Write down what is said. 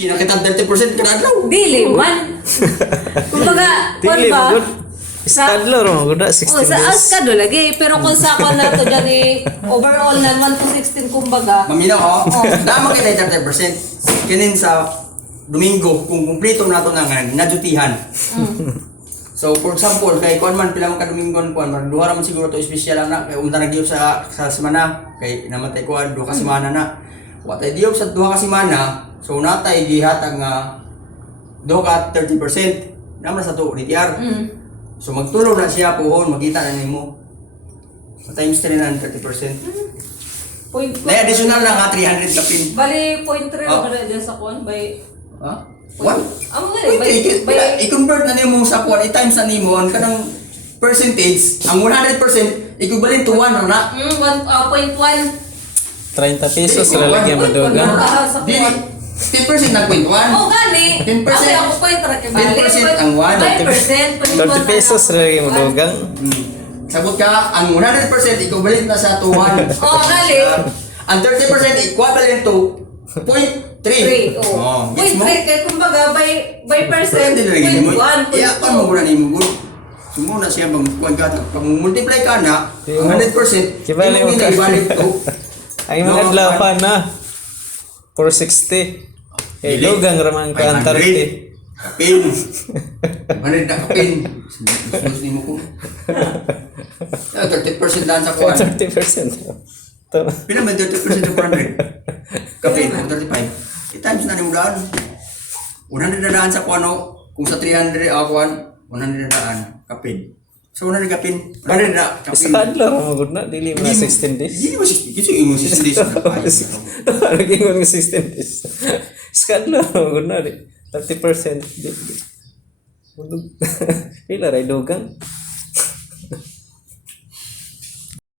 Kinakita 30% ka na daw. Dili man. Kumbaga, Dili ba? mo gud. Stadler mo gud 16 Oh, sa days. askado lagi. Pero kung sa ako na to dyan overall na 1 to 16 kumbaga. Maminaw, Dama kita 30%. Kinin sa Domingo, kung kumplito na ito nga, nadutihan. So, for example, kay kuan man, pila man ka Domingo, kuan man, duha raman siguro to special lang na, kay unta nag-diop sa semana, kay namatay ko, duha ka semana na. Watay diop sa duha ka semana, so natay gihatag nga, duha ka 30%. Naman sa to, DTR. So, magtulog na siya puhon, magkita na nimo. Sa times 3 na 30%. Point ko. May additional na nga 300 kapin. Bali, point 3 Oh. na dyan sa kuwan by... Ha? What? Ang mga I-convert na nimo sa kuan, i-times na nimo ang kanang percentage, ang 100% equivalent to 1 na. 1.1. 30 pesos ra lagi ang madugang. Sa Dili. kuwan. 10% na 0.1. Oh, gani. 10%. Kasi ako point ra kay bali. 10% ang 1. 5%. 30 pesos ra lagi ang madugang. Sabot ka, ang 100% equivalent na sa to 1. Oh, gali. Ang 30% equivalent to 0.3. 3. Oh. Gets mo? 0.3 kay kumbaga by percent. Pwede nilagay mo. 0.1. Iya, paano mo na nimo good? Sumuna siya mag-kuan ka. Pag multiply ka na, ang 100%, Kibali mo ka. ibalik to. Ay mga adlaw pa na 460. Eh lugang raman ka ang 30. Kapin. Manid na kapin. Gusto ni mo ko. 30% lang sa kuan. 30%. To. Pila man 30% ng 400? Kapin, 35. I-times na ni mo daan. 100 na daan sa kuan o. Kung sa 300 kuan, 100 na daan. Kapin. So 100 kapin. 100 na Isa kapin. ka adlaw mo gud na dili mo na 16 days. Hindi mo 16. Kasi yung 16 days na pa. Lagi mo ng 16 days. Isa ka adlaw mo gud na di. 30%. Di. Pila ray dugang.